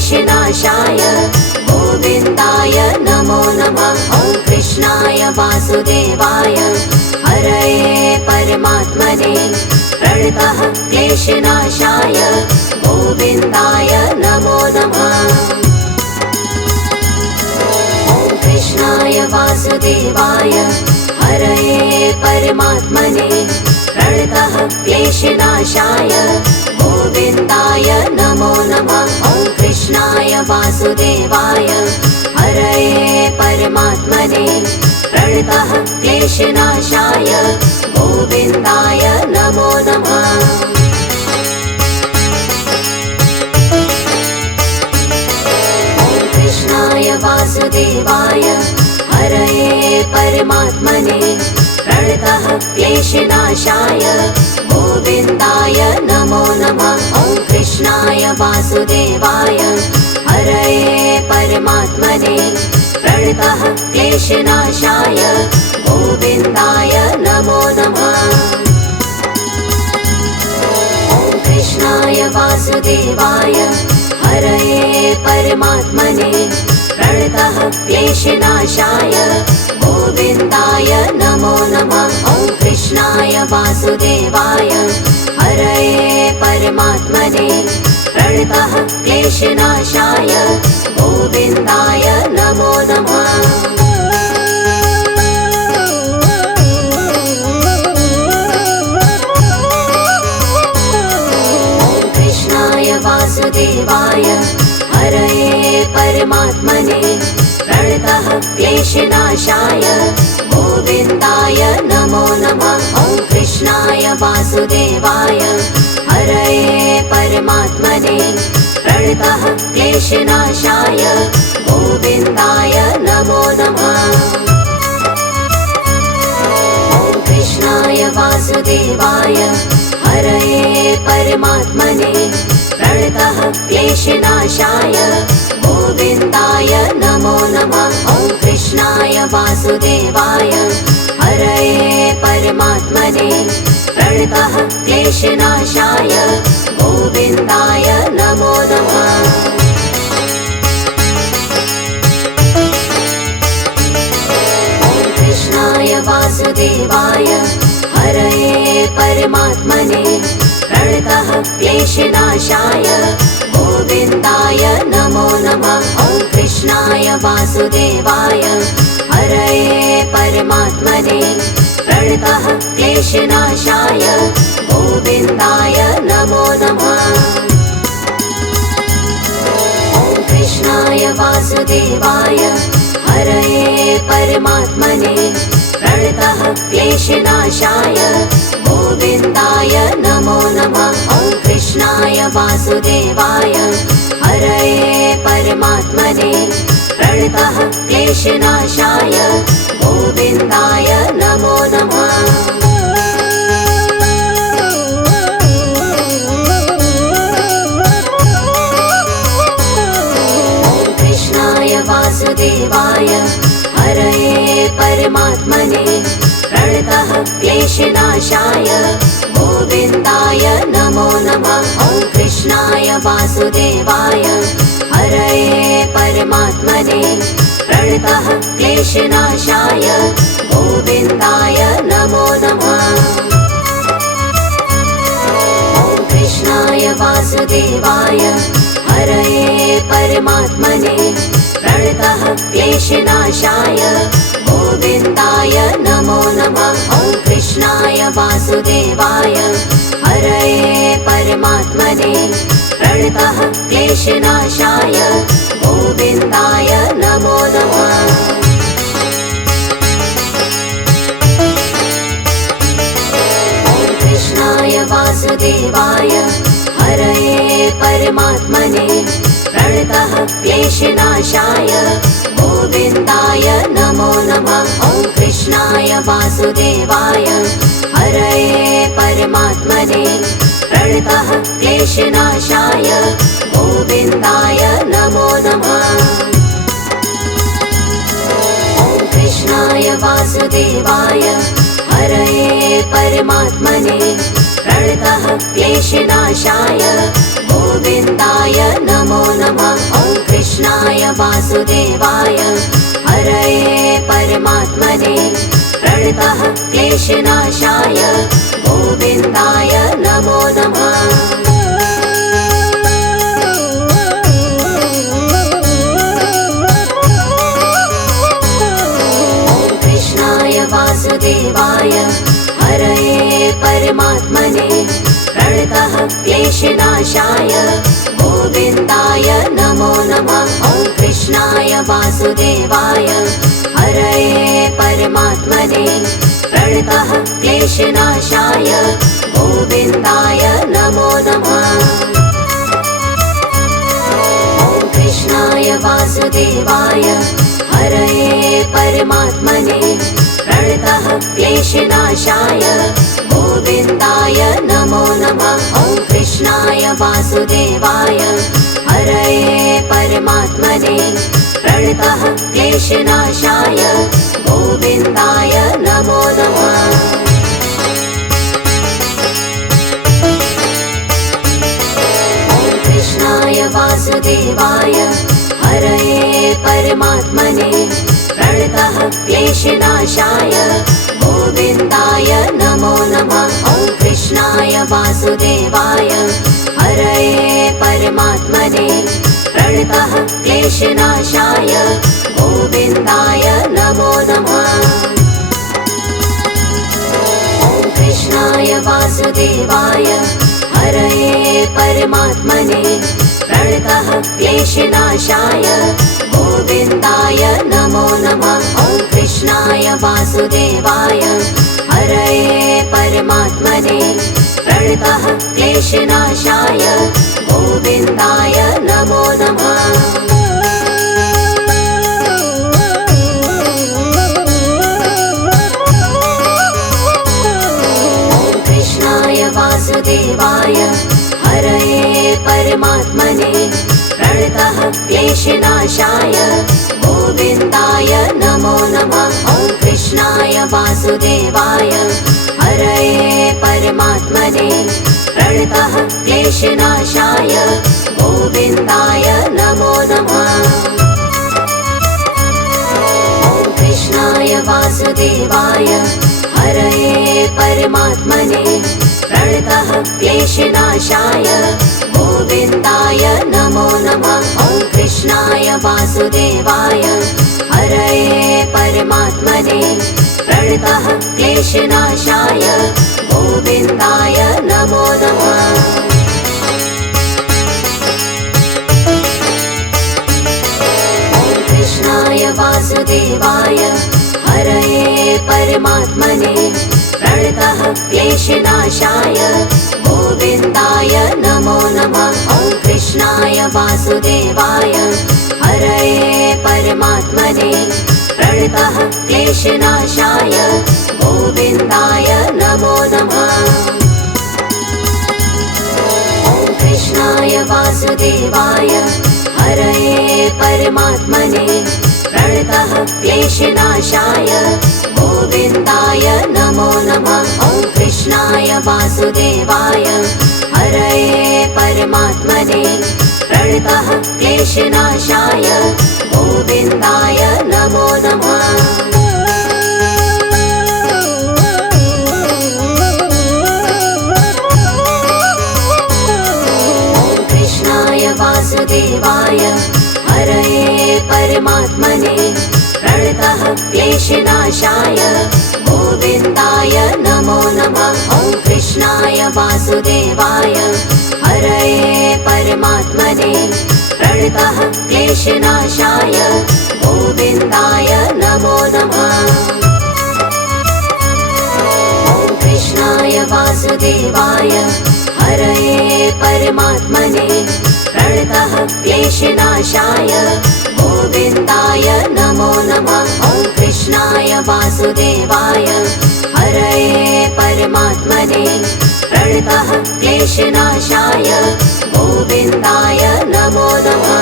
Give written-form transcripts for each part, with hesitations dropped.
क्लेशनाशाय गोविन्दाय नमो नमः। ॐ कृष्णाय वासुदेवाय हरये परमात्मने प्रणतः क्लेशनाशाय गोविन्दाय नमो नमः। ॐ कृष्णाय वासुदेवाय हरये परमात्मने प्रणतः क्लेशनाशाय गोविन्दाय नमो नमः। ॐ कृष्णाय वासुदेवाय हरये परमात्मने प्रणतः क्लेशनाशाय गोविन्दाय नमो नमः। ॐ कृष्णाय वासुदेवाय हरये परमात्मने प्रणतः क्लेशनाशाय गोविन्दाय नमो नमः। ॐ कृष्णाय वासुदेवाय हरये परमात्मने प्रणतः क्लेशनाशाय गोविन्दाय नमो नमः। ॐ कृष्णाय वासुदेवाय हरये परमात्मने प्रणतः क्लेशनाशाय गोविन्दाय नमो नमः। ॐ कृष्णाय वासुदेवाय हरये परमात्मने प्रणतः क्लेशनाशाय गोविन्दाय नमो नमः। ॐ कृष्णाय वासुदेवाय हरये परमात्मने प्रणतः क्लेशनाशाय गोविन्दाय नमो नमः। ॐ कृष्णाय वासुदेवाय हरये परमात्मने प्रणतः क्लेशनाशाय गोविन्दाय नमो नमः। ॐ कृष्णाय वासुदेवाय हरये परमात्मने प्रणतः क्लेशनाशाय गोविन्दाय नमो नमः। ॐ कृष्णाय वासुदेवाय हरये परमात्मने प्रणतः क्लेशनाशाय गोविन्दाय नमो नमः। ॐ कृष्णाय वासुदेवाय हरये परमात्मने प्रणतः क्लेशनाशाय गोविन्दाय नमो नमः। ॐ कृष्णाय वासुदेवाय हरये परमात्मने प्रणतः क्लेशनाशाय गोविन्दाय नमो नमः। ॐ कृष्णाय वासुदेवाय हरये परमात्मने प्रणतः क्लेशनाशाय गोविन्दाय नमो नमः। ॐ कृष्णाय वासुदेवाय हरये परमात्मने प्रणतः क्लेशनाशाय गोविन्दाय नमो नमः। ॐ कृष्णाय वासुदेवाय हरये परमात्मने प्रणतः क्लेशनाशाय गोविन्दाय नमो नमः। ॐ कृष्णाय वासुदेवाय हरये परमात्मने प्रणतः क्लेशनाशाय गोविन्दाय नमो नमः। ॐ कृष्णाय वासुदेवाय हरये परमात्मने प्रणतः क्लेशनाशाय गोविन्दाय नमो नमः। ॐ कृष्णाय वासुदेवाय हरये परमात्मने प्रणतः क्लेशनाशाय गोविन्दाय नमो नमः। ॐ कृष्णाय वासुदेवाय हरये परमात्मने प्रणतः क्लेशनाशाय गोविन्दाय नमो नमः। ॐ कृष्णाय वासुदेवाय हरये परमात्मने प्रणतः क्लेशनाशाय गोविन्दाय नमो नमः। ॐ कृष्णाय वासुदेवाय हरये परमात्मने प्रणतः क्लेशनाशाय गोविन्दाय नमो नमः। वासुदेवाय हरये परमात्मने प्रणतः क्लेशनाशाय गोविन्दाय नमो नमः। वासुदेवाय हरये परमात्मने प्रणतः क्लेशनाशाय गोविन्दाय नमो नमः। ॐ कृष्णाय वासुदेवाय हरये परमात्मने प्रणतः क्लेशनाशाय गोविन्दाय नमो नमः। ॐ कृष्णाय वासुदेवाय हरये परमात्मने प्रणतः क्लेशनाशाय गोविन्दाय नमो नमः। ॐ कृष्णाय वासुदेवाय हरये परमात्मने प्रणतः क्लेशनाशाय गोविन्दाय नमो नमः। ॐ कृष्णाय वासुदेवाय हरये परमात्मने प्रणतः क्लेशनाशाय गोविन्दाय नमो नमः। ॐ कृष्णाय वासुदेवाय हरये परमात्मने प्रणतः क्लेशनाशाय गोविन्दाय नमो नमः। ॐ कृष्णाय वासुदेवाय हरये परमात्मने प्रणतः क्लेशनाशाय गोविन्दाय नमो नमः। ॐ कृष्णाय वासुदेवाय हरये परमात्मने प्रणतः क्लेशनाशाय गोविन्दाय नमो नमः। ॐ कृष्णाय वासुदेवाय हरये परमात्मने प्रणतः क्लेशनाशाय गोविन्दाय नमो नमः। ॐ कृष्णाय वासुदेवाय हरये परमात्मने प्रणतः क्लेशनाशाय गोविन्दाय नमो नमः। ॐ कृष्णाय वासुदेवाय हरये परमात्मने प्रणतः क्लेशनाशाय गोविन्दाय नमो नमः। ॐ कृष्णाय वासुदेवाय हरये परमात्मने प्रणतः क्लेशनाशाय गोविन्दाय नमो नमः। ॐ कृष्णाय वासुदेवाय हरये परमात्मने प्रणतः क्लेशनाशाय गोविन्दाय नमो नमः। ॐ कृष्णाय वासुदेवाय हरये परमात्मने प्रणतः क्लेशनाशाय गोविन्दाय नमो नमः। ॐ कृष्णाय वासुदेवाय हरये परमात्मने प्रणतः क्लेशनाशाय गोविन्दाय नमो नमः। ॐ कृष्णाय वासुदेवाय हरये परमात्मने प्रणतः क्लेशनाशाय गोविन्दाय नमो नमः। ॐ कृष्णाय वासुदेवाय हरये परमात्मने प्रणतः क्लेशनाशाय गोविन्दाय नमो नमः। ॐ कृष्णाय वासुदेवाय हरये परमात्मने प्रणतः क्लेशनाशाय गोविन्दाय नमो नमः। ॐ कृष्णाय वासुदेवाय हरये परमात्मने प्रणतः क्लेशनाशाय गोविन्दाय नमो नमः। ॐ कृष्णाय वासुदेवाय हरये परमात्मने प्रणतः क्लेशनाशाय गोविन्दाय नमो नमः।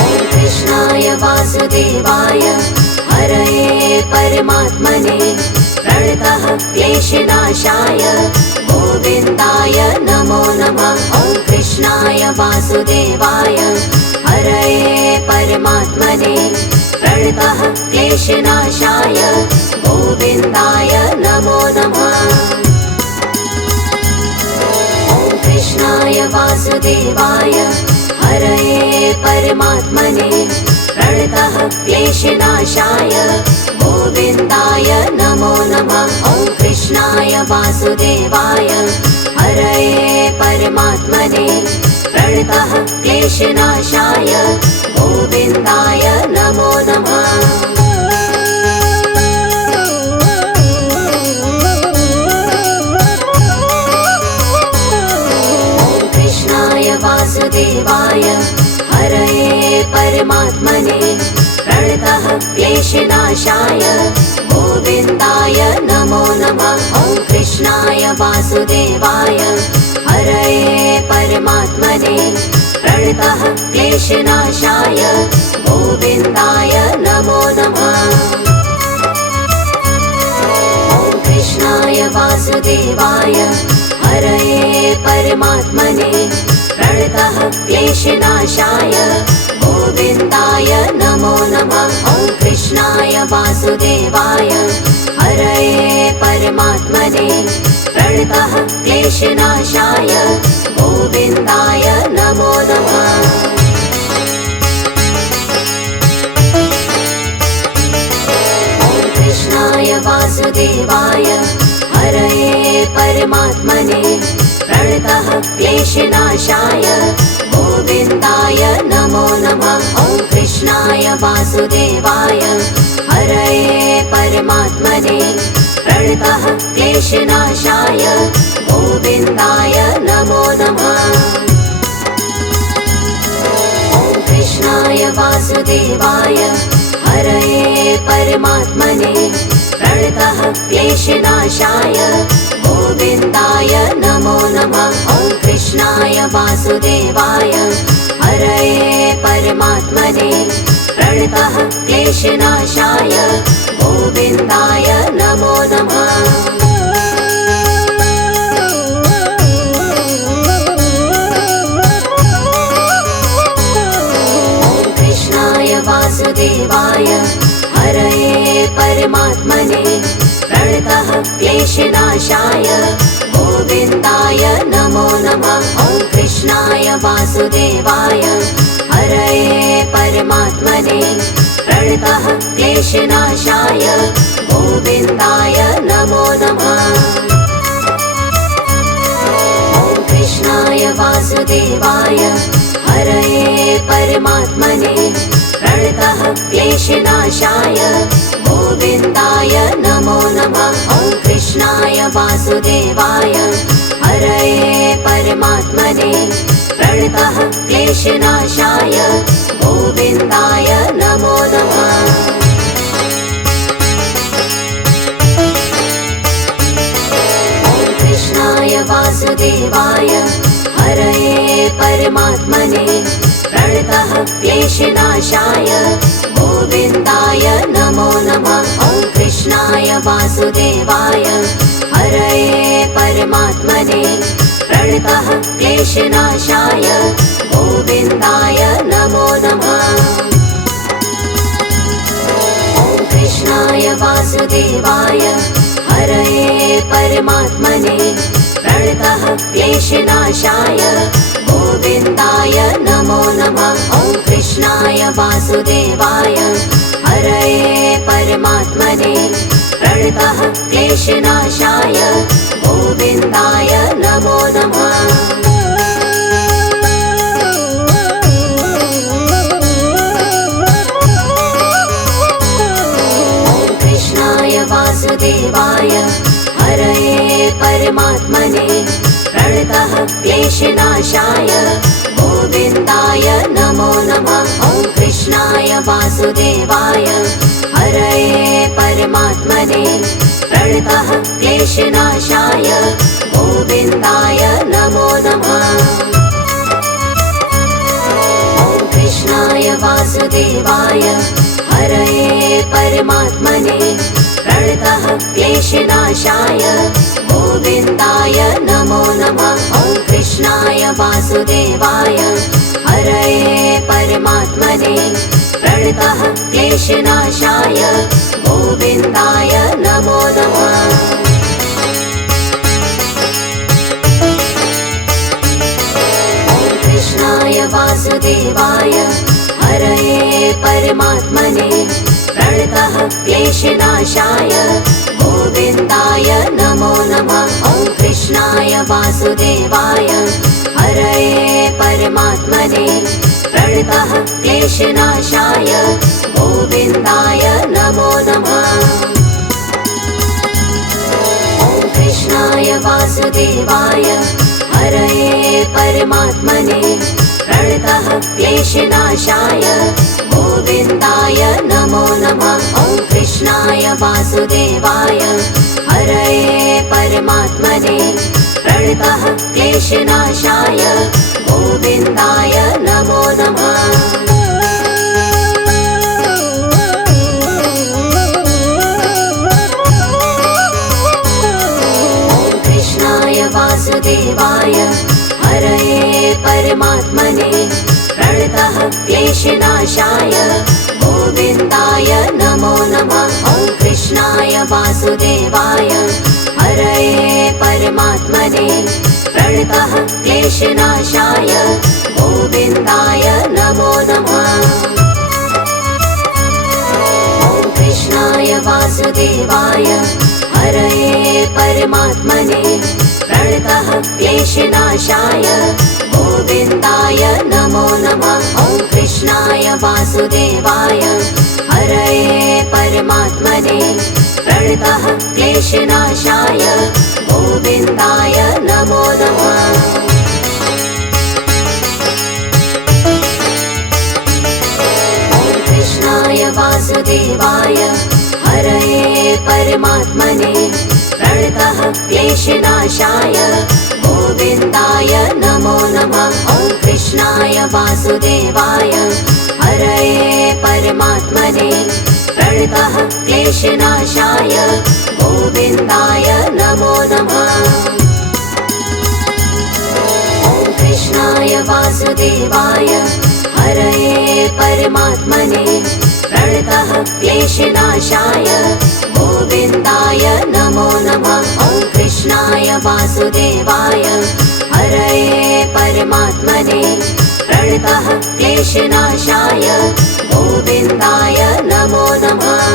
ॐ कृष्णाय वासुदेवाय हरये परमात्मने प्रणतः क्लेशनाशाय गोविन्दाय नमो नमः। वासुदेवाय हरये परमात्मने प्रणतः क्लेशनाशाय गोविन्दाय नमो नमः। ॐ कृष्णाय वासुदेवाय हरये परमात्मने प्रणतः क्लेशनाशाय गोविन्दाय नमो नमः। ॐ कृष्णाय वासुदेवाय हरये परमात्मने प्रणतः क्लेशनाशाय गोविन्दाय नमो नमः। ॐ कृष्णाय वासुदेवाय हरये परमात्मने प्रणतः क्लेशनाशाय गोविन्दाय नमो नमः। ॐ कृष्णाय वासुदेवाय हरये परमात्मने प्रणतः क्लेशनाशाय गोविन्दाय नमो नमः। ॐ कृष्णाय वासुदेवाय हरये परमात्मने प्रणतः क्लेशनाशाय गोविन्दाय नमो नमः। ॐ कृष्णाय वासुदेवाय हरये परमात्मने प्रणतः क्लेशनाशाय गोविन्दाय नमो नमः। ॐ कृष्णाय वासुदेवाय हरये परमात्मने प्रणतः क्लेशनाशाय गोविन्दाय नमो नमः। ॐ कृष्णाय वासुदेवाय हरये परमात्मने प्रणतः क्लेशनाशाय गोविन्दाय नमो नमः। ॐ कृष्णाय वासुदेवाय हरये परमात्मने प्रणतः क्लेशनाशाय गोविन्दाय नमो नमः। ॐ कृष्णाय वासुदेवाय हरये परमात्मने प्रणतः क्लेशनाशाय गोविन्दाय नमो नमः। ॐ कृष्णाय वासुदेवाय हरये परमात्मने प्रणतः क्लेशनाशाय गोविन्दाय नमो नमः। ॐ कृष्णाय वासुदेवाय हरये परमात्मने प्रणतः क्लेशनाशाय गोविन्दाय नमो नमः। ॐ कृष्णाय वासुदेवाय हरये परमात्मने प्रणतः क्लेशनाशाय गोविन्दाय नमो नमः। ॐ कृष्णाय वासुदेवाय हरये परमात्मने प्रणतः क्लेशनाशाय गोविन्दाय नमो नमः। ॐ कृष्णाय वासुदेवाय हरये परमात्मने प्रणतः क्लेशनाशाय गोविन्दाय नमो नमः। ॐ कृष्णाय वासुदेवाय हरये परमात्मने प्रणतः क्लेशनाशाय गोविन्दाय नमो नमः। ॐ कृष्णाय वासुदेवाय हरये परमात्मने प्रणतः क्लेशनाशाय गोविन्दाय नमो नमः। ॐ कृष्णाय वासुदेवाय हरये परमात्मने प्रणतः क्लेशनाशाय गोविन्दाय नमो नमः। ॐ कृष्णाय वासुदेवाय हरये परमात्मने प्रणतः क्लेशनाशाय गोविन्दाय नमो नमः। ॐ कृष्णाय वासुदेवाय हरये परमात्मने प्रणतः क्लेशनाशाय गोविन्दाय नमो नमः। ॐ कृष्णाय वासुदेवाय हरये परमात्मने प्रणतः क्लेशनाशाय गोविन्दाय नमो नमः। ॐ कृष्णाय कृष्णाय वासुदेवाय हरये परमात्मने प्रणतः क्लेशनाशाय गोविन्दाय नमो नमः। कृष्णाय वासुदेवाय हरये परमात्मने प्रणतः क्लेशनाशाय गोविन्दाय नमो नमः। ॐ कृष्णाय वासुदेवाय हरये परमात्मने प्रणतः क्लेशनाशाय गोविन्दाय नमो नमः। ॐ कृष्णाय वासुदेवाय हरये परमात्मने प्रणतः क्लेशनाशाय गोविन्दाय नमो नमः। ॐ कृष्णाय वासुदेवाय हरये परमात्मने प्रणतः क्लेशनाशाय गोविन्दाय नमो नमः। वासुदेवाय हरये परमात्मने प्रणतः क्लेशनाशाय गोविन्दाय नमो नमः। ॐ कृष्णाय वासुदेवाय हरये परमात्मने प्रणतः क्लेशनाशाय गोविन्दाय नमो नमः। ॐ कृष्णाय वासुदेवाय हरये परमात्मने प्रणतः क्लेशनाशाय गोविन्दाय नमो नमः। ॐ कृष्णाय वासुदेवाय हरये परमात्मने प्रणतः क्लेशनाशाय गोविन्दाय नमो नमः। ॐ कृष्णाय वासुदेवाय हरये परमात्मने प्रणतः क्लेशनाशाय गोविन्दाय नमो नमः। ॐ कृष्णाय वासुदेवाय हरये परमात्मने प्रणतः क्लेशनाशाय गोविन्दाय नमो नमः। ॐ कृष्णाय वासुदेवाय हरये परमात्मने प्रणतः क्लेशनाशाय गोविन्दाय नमो नमः। ॐ कृष्णाय वासुदेवाय हरये परमात्मने प्रणतः क्लेशनाशाय गोविन्दाय नमो नमः।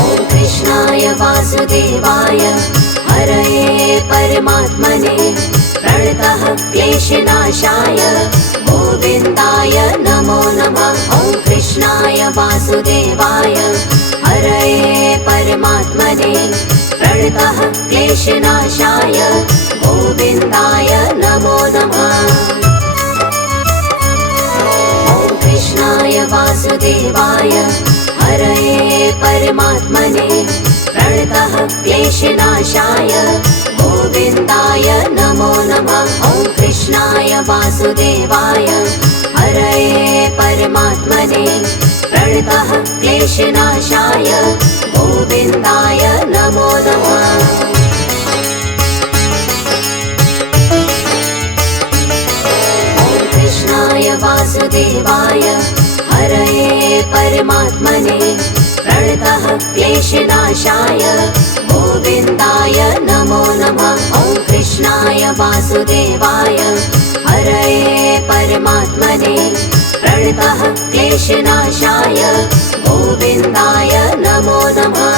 ॐ कृष्णाय वासुदेवाय हरये परमात्मने प्रणतः क्लेशनाशाय गोविन्दाय नमो नमः। ॐ कृष्णाय वासुदेवाय हरये परमात्मने प्रणतः क्लेशनाशाय गोविन्दाय नमो नमः। ॐ कृष्णाय वासुदेवाय हरये परमात्मने प्रणतः क्लेशनाशाय गोविन्दाय नमो नमः। ॐ कृष्णाय वासुदेवाय हरये परमात्मने प्रणतः क्लेशनाशाय गोविन्दाय नमो नमः। ॐ कृष्णाय वासुदेवाय हरये परमात्मने प्रणतः क्लेशनाशाय गोविन्दाय नमो नमः। ॐ कृष्णाय वासुदेवाय हरये परमात्मने प्रणतः क्लेशनाशाय गोविन्दाय नमो नमः।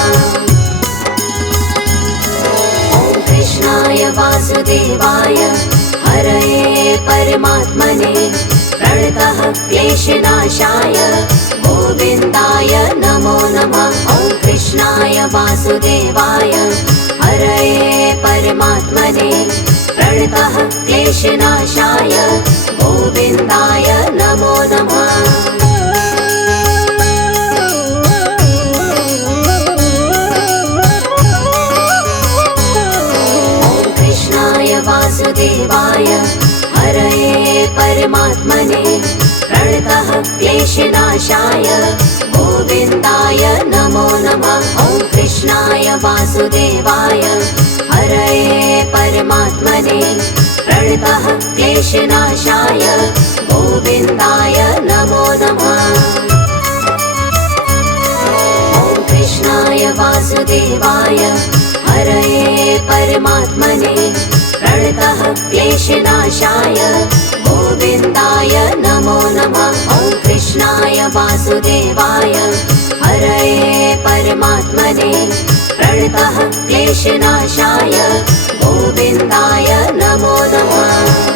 ॐ कृष्णाय वासुदेवाय हरये परमात्मने प्रणतः क्लेशनाशाय गोविन्दाय नमो नमः। ॐ कृष्णाय वासुदेवाय हरये परमात्मने प्रणतः क्लेशनाशाय गोविन्दाय नमो नमः। ॐ कृष्णाय वासुदेवाय हरये परमात्मने प्रणतः क्लेश क्लेशनाशाय गोविन्दाय नमो नमः। ॐ कृष्णाय वासुदेवाय हरये परमात्मने प्रणतः क्लेशनाशाय गोविन्दाय नमो नमः। ॐ कृष्णाय वासुदेवाय हरये परमात्मने प्रणतः क्लेशनाशाय गोविन्दाय नमो नमः। ॐ कृष्णाय वासुदेवाय हरये परमात्मने प्रणतः क्लेशनाशाय गोविन्दाय नमो नमः।